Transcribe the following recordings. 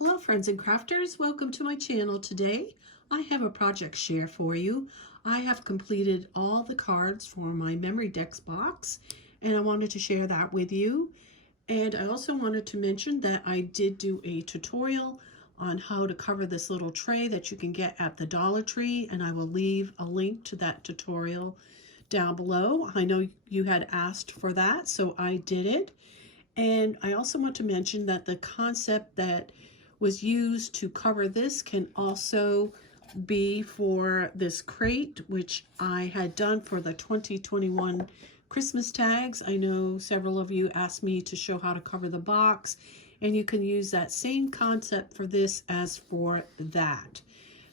Hello friends and crafters, welcome to my channel. Today I have a project share for you. I have completed all the cards for my Memorydex box and I wanted to share that with you. And I also wanted to mention that I did do a tutorial on how to cover this little tray that you can get at the Dollar Tree, and I will leave a link to that tutorial down below. I know you had asked for that, so I did it. And I also want to mention that the concept that was used to cover this can also be for this crate, which I had done for the 2021 Christmas tags. I know several of you asked me to show how to cover the box, and you can use that same concept for this as for that.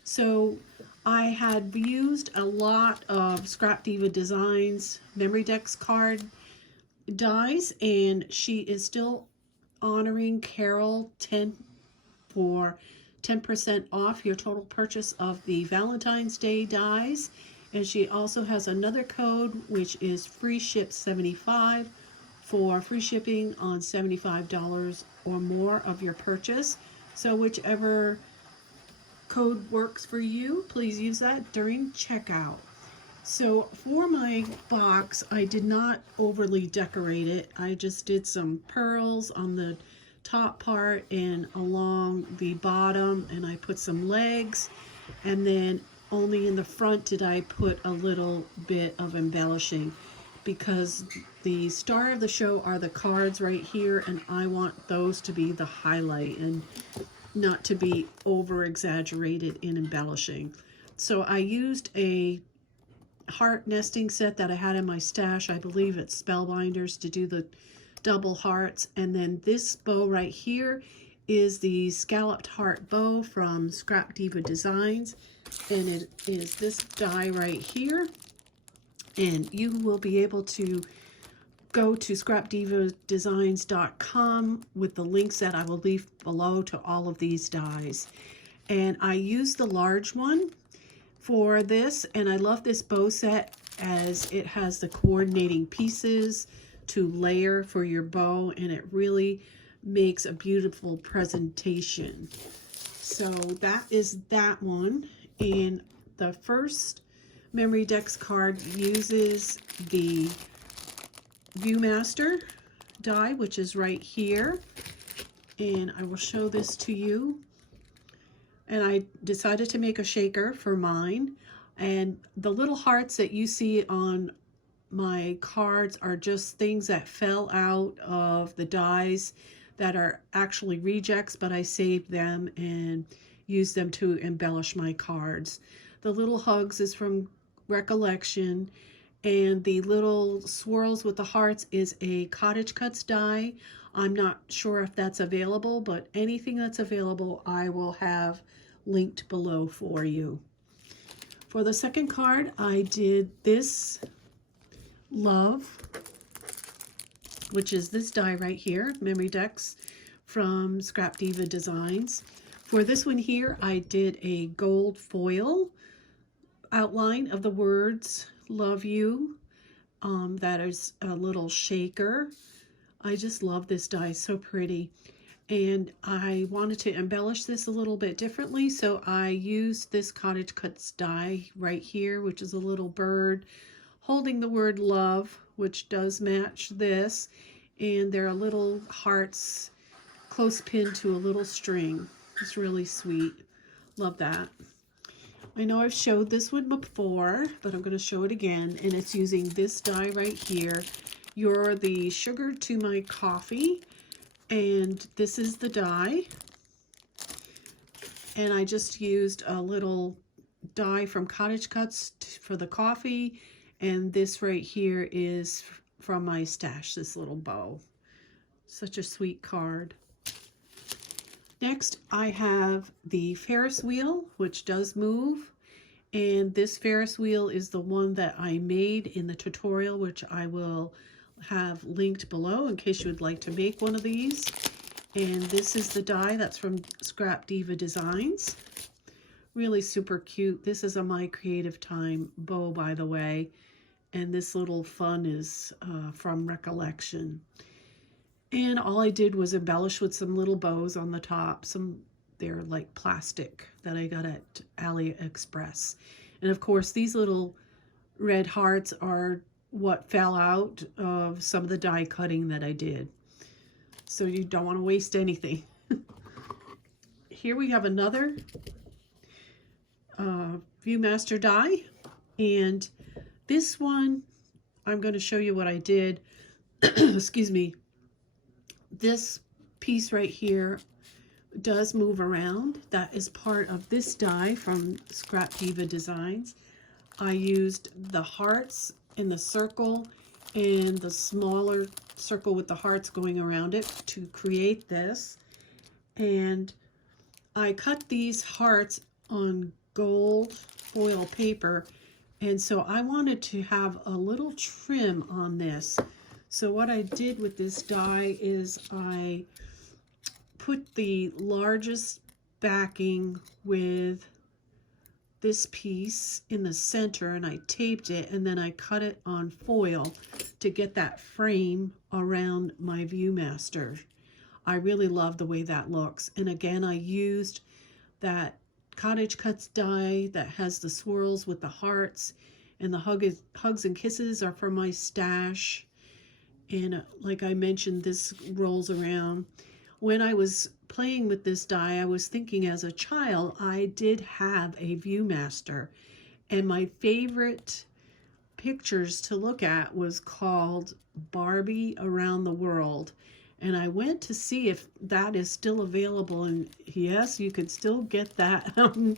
So I had used a lot of Scrapdiva Designs Memorydex card dies, and she is still honoring Carol 10 for 10% off your total purchase of the Valentine's Day dies. And she also has another code, which is free ship 75 for free shipping on $75 or more of your purchase. So whichever code works for you, please use that during checkout. So for my box, I did not overly decorate it. I just did some pearls on the top part and along the bottom, and I put some legs, and then only in the front did I put a little bit of embellishing, because the star of the show are the cards right here, and I want those to be the highlight and not to be over exaggerated in embellishing. So I used a heart nesting set that I had in my stash. I believe it's Spellbinders, to do the double hearts. And then this bow right here is the Scalloped Heart bow from Scrapdiva Designs, and it is this die right here. And you will be able to go to scrapdivadesigns.com with the links that I will leave below to all of these dies. And I used the large one for this, and I love this bow set as it has the coordinating pieces to layer for your bow, and it really makes a beautiful presentation. So that is that one. And the first Memorydex card uses the Viewmaster die, which is right here, and I will show this to you. And I decided to make a shaker for mine, and the little hearts that you see on my cards are just things that fell out of the dies that are actually rejects, but I saved them and used them to embellish my cards. The little hugs is from Recollection, and the little swirls with the hearts is a Cottagecutz die. I'm not sure if that's available, but anything that's available I will have linked below for you. For the second card, I did this Love, which is this die right here, Memorydex from Scrapdiva Designs. For this one here, I did a gold foil outline of the words love you. That is a little shaker. I just love this die, so pretty. And I wanted to embellish this a little bit differently, so I used this Cottagecutz die right here, which is a little bird holding the word love, which does match this, and there are little hearts close pinned to a little string. It's really sweet. Love that. I know I've showed this one before, but I'm going to show it again, and it's using this die right here. You're the sugar to my coffee, and this is the die. And I just used a little die from Cottagecutz for the coffee, and this right here is from my stash, this little bow. Such a sweet card. Next, I have the Ferris wheel, which does move. And this Ferris wheel is the one that I made in the tutorial, which I will have linked below in case you would like to make one of these. And this is the die that's from Scrapdiva Designs. Really super cute. This is a My Creative Time bow, by the way. And this little fun is from Recollection. And all I did was embellish with some little bows on the top, some They're like plastic that I got at AliExpress. And of course, these little red hearts are what fell out of some of the die cutting that I did. So you don't want to waste anything. Here we have another Viewmaster die. And this one, I'm going to show you what I did. Excuse me. This piece right here does move around. That is part of this die from Scrapdiva Designs. I used the hearts in the circle and the smaller circle with the hearts going around it to create this. And I cut these hearts on gold foil paper, and so I wanted to have a little trim on this. So what I did with this die is I put the largest backing with this piece in the center, and I taped it, and then I cut it on foil to get that frame around my Viewmaster. I really love the way that looks. And again, I used that Cottagecutz die that has the swirls with the hearts, and the hugs and kisses are from my stash. And like I mentioned, this rolls around. When I was playing with this die, I was thinking as a child, I did have a Viewmaster, and my favorite pictures to look at was called Barbie Around the World. And I went to see if that is still available, and yes, you could still get that on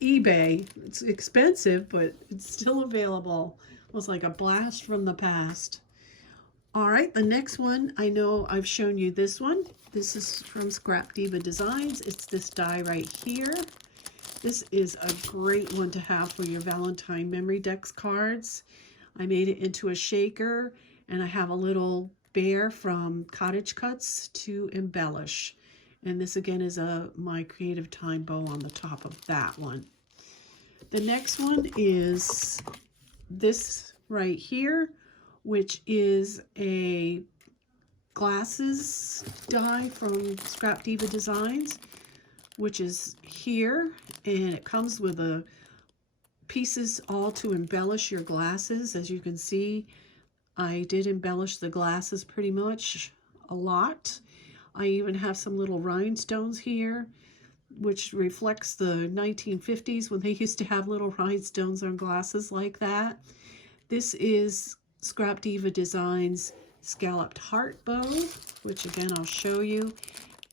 eBay. It's expensive, but it's still available. It was like a blast from the past. All right, the next one, I know I've shown you this one. This is from Scrapdiva Designs. It's this die right here. This is a great one to have for your Valentine Memory Dex cards. I made it into a shaker, and I have a little bear from Cottagecutz to embellish. And this again is my Creative Time bow on the top of that one. The next one is this right here, which is a glasses die from Scrapdiva Designs, which is here, and it comes with a pieces all to embellish your glasses. As you can see, I did embellish the glasses pretty much a lot. I even have some little rhinestones here, which reflects the 1950s when they used to have little rhinestones on glasses like that. This is Scrapdiva Designs Scalloped Heart bow, which again I'll show you.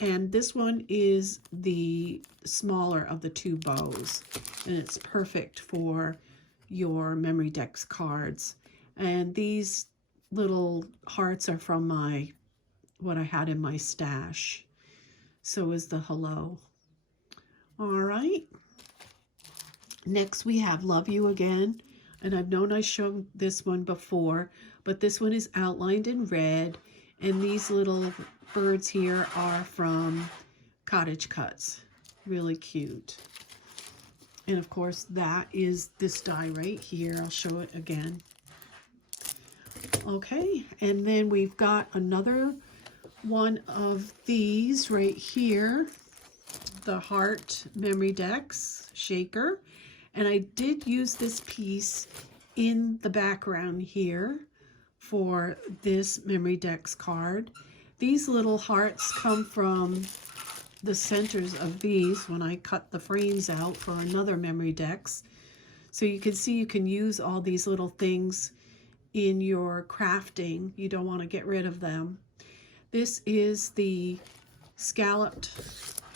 And this one is the smaller of the two bows, and it's perfect for your Memorydex cards. And these little hearts are from what I had in my stash. So is the hello. All right. Next we have Love You Again. And I've known I showed this one before, but this one is outlined in red. And these little birds here are from Cottagecutz. Really cute. And of course, that is this die right here. I'll show it again. Okay, and then we've got another one of these right here, the Heart Memorydex shaker. And I did use this piece in the background here for this Memorydex card. These little hearts come from the centers of these when I cut the frames out for another Memorydex. So you can see you can use all these little things in your crafting. You don't want to get rid of them. This is the Scalloped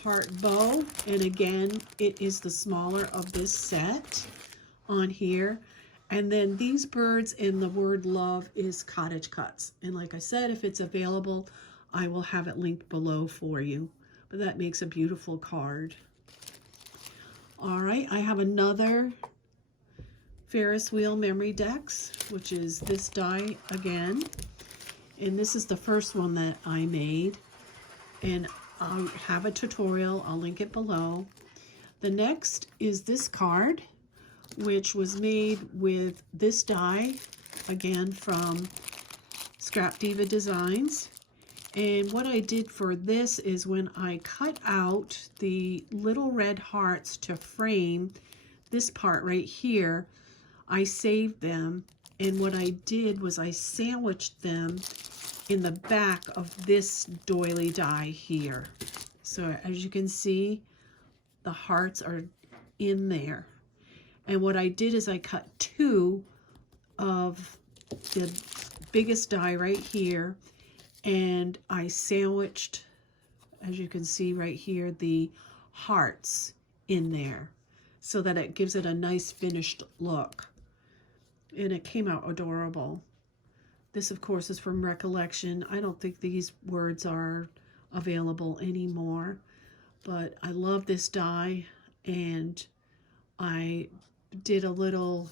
Heart bow, and again it is the smaller of this set on here. And then these birds and the word love is Cottagecutz, and like I said, if it's available I will have it linked below for you. But that makes a beautiful card. All right, I have another Ferris wheel Memorydex, which is this die again, and this is the first one that I made, and I have a tutorial. I'll link it below. The next is this card, which was made with this die, again from Scrapdiva Designs. And what I did for this is when I cut out the little red hearts to frame this part right here, I saved them. And what I did was I sandwiched them in the back of this doily die here. So as you can see, the hearts are in there. And what I did is I cut two of the biggest die right here, and I sandwiched, as you can see right here, the hearts in there so that it gives it a nice finished look. And it came out adorable. This, of course, is from Recollection. I don't think these words are available anymore, but I love this die, and I did a little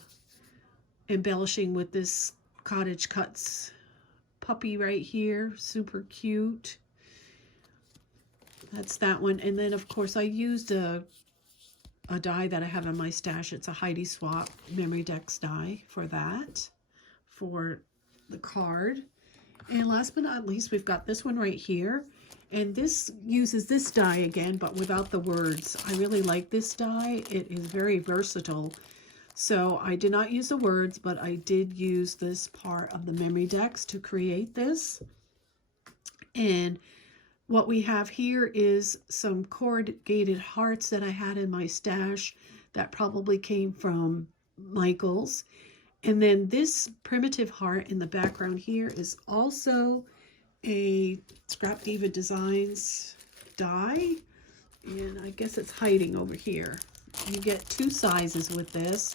embellishing with this Cottagecutz puppy right here, super cute. That's that one. And then of course I used a die that I have in my stash. It's a Heidi Swap Memorydex die for that, for the card. And last but not least, we've got this one right here, and this uses this die again but without the words. I really like this die. It is very versatile. So I did not use the words, but I did use this part of the Memorydex to create this. And what we have here is some corrugated hearts that I had in my stash that probably came from Michael's. And then this primitive heart in the background here is also a Scrapdiva Designs die. And I guess it's hiding over here. You get two sizes with this.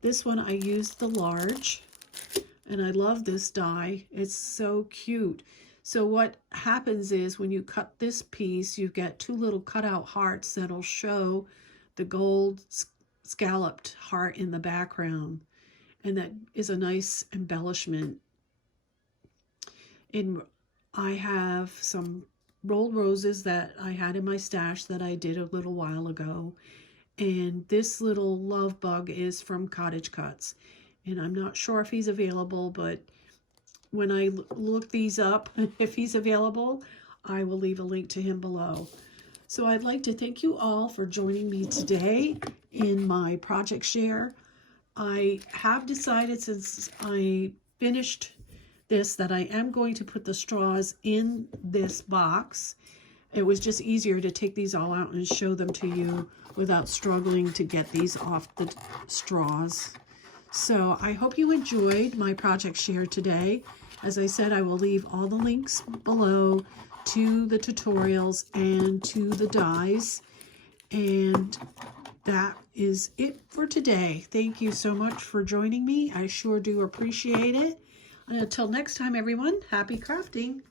This one I used the large, and I love this die. It's so cute. So what happens is when you cut this piece, you get two little cutout hearts that'll show the gold scalloped heart in the background, and that is a nice embellishment. And I have some rolled roses that I had in my stash that I did a little while ago. And this little love bug is from Cottagecutz. And I'm not sure if he's available, but when I look these up, if he's available, I will leave a link to him below. So I'd like to thank you all for joining me today in my project share. I have decided, since I finished this, that I am going to put the straws in this box. It was just easier to take these all out and show them to you without struggling to get these off the straws. So I hope you enjoyed my project share today. As I said, I will leave all the links below to the tutorials and to the dies. And that is it for today. Thank you so much for joining me. I sure do appreciate it. And until next time, everyone, happy crafting.